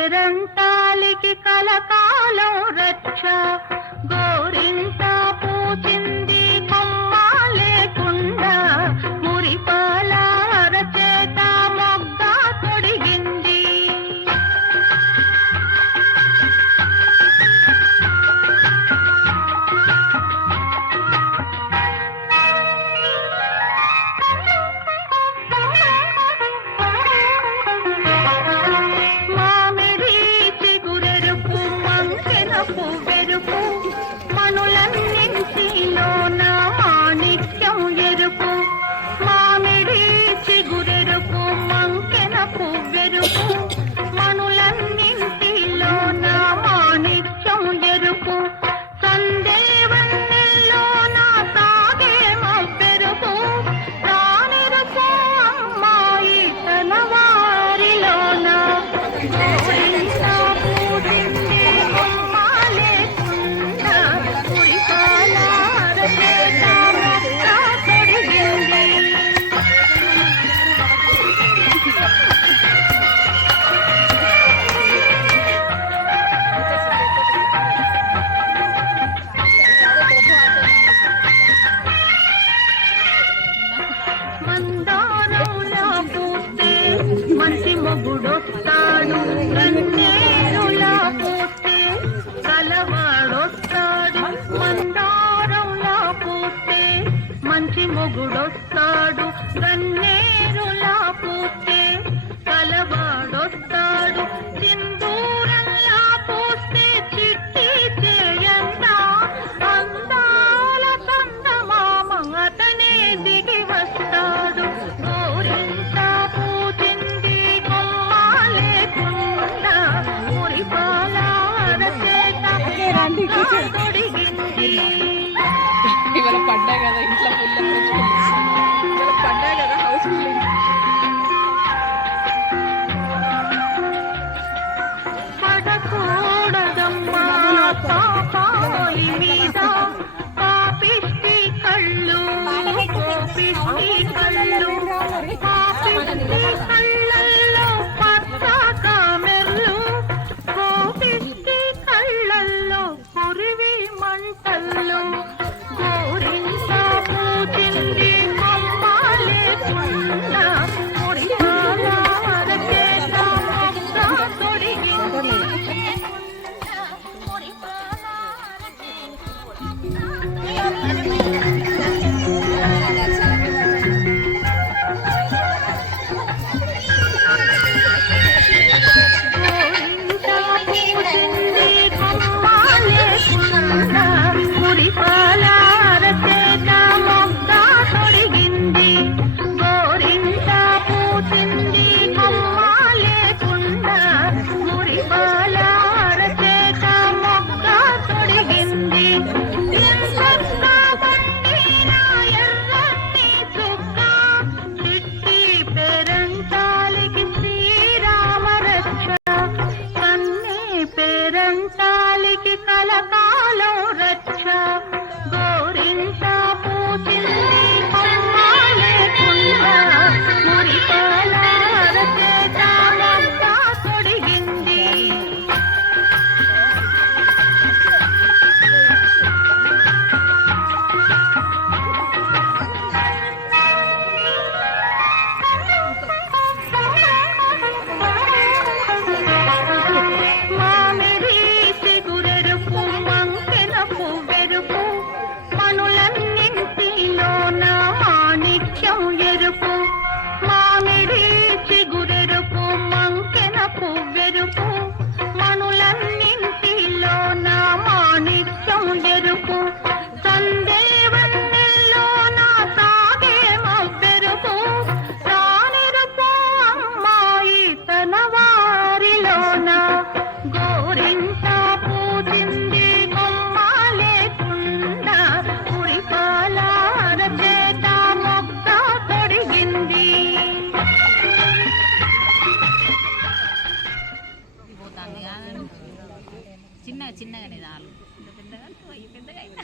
పేరంటాలికి కలకాలం రక్ష గోరింట పూచింది కొమ్మ లేకుండా మురిపాల అరచేత మొగ్గ తొడిగింది. మనులన్నింటిలోన మాణిక్యం ఎరుపు మామిడి చిగురెరుపు మంకెన పువ్వెరుపు మనులన్నింటిలోన మాణిక్యం ఎరుపు సందేవన్నెల్లోన సాగే మబ్బెరుపు రానెరుపు అమ్మాయి తన వారిలోన మందారంలా పూస్తే మంచి మొగుడొస్తాడు కన్నేరులా పూస్తే కలవాడొస్తాడు మందారంలా పూస్తే మంచి మొగుడొస్తాడు కన్నేరులా పూస్తే కలవాడొస్తాడు సింధూరంలా పూస్తే చిట్టి చేయండా అందాల చందమామ అతనే దిగి వస్తాడు గోరింట పూచింది కొమ్మ లేకుండా మురిపాల అరచేత తొడిగింది. ఇవాళ పడ్డా కదా ఇంట్లో ఫుల్ ఇవాళ పడ్డా కదా హౌస్ ఫుల్ పడకూడదమ్మా పాపాయి మీద పాపిష్టి కళ్ళు కోపిష్టి కళ్ళు పాపిష్టి కళ్ళల్లో పచ్చ కామెర్లు కోపిష్టి కళ్ళల్లో కురివి మంటల్లో గోరింట పూచింది కొమ్మ లేకుండా మురిపాల అరచేత మొగ్గ తొడిగింది. మురిపాల అరచేత మొగ్గ తొడిగింది గోరింట పూచింది కొమ్మ లేకుండా మురిపాల అరచేత మొగ్గ తొడిగింది. ఎంతక్క బండిన ఎర్రని చుక్క చిట్టి పేరంటాలికి శ్రీరామ రక్ష కన్నే పేరంటాలికి కలకాలం రక్ష గోరింట పూచింది కొమ్మ లేకుండా మురిపాల అరచేత మొగ్గ తొడిగింది. మామిడి చిగురెరుపు మంకెన పువ్వెరుపు చిన్నగానే చాలు ఇంత పెద్దగా అయ్యి పెద్దగా అయినా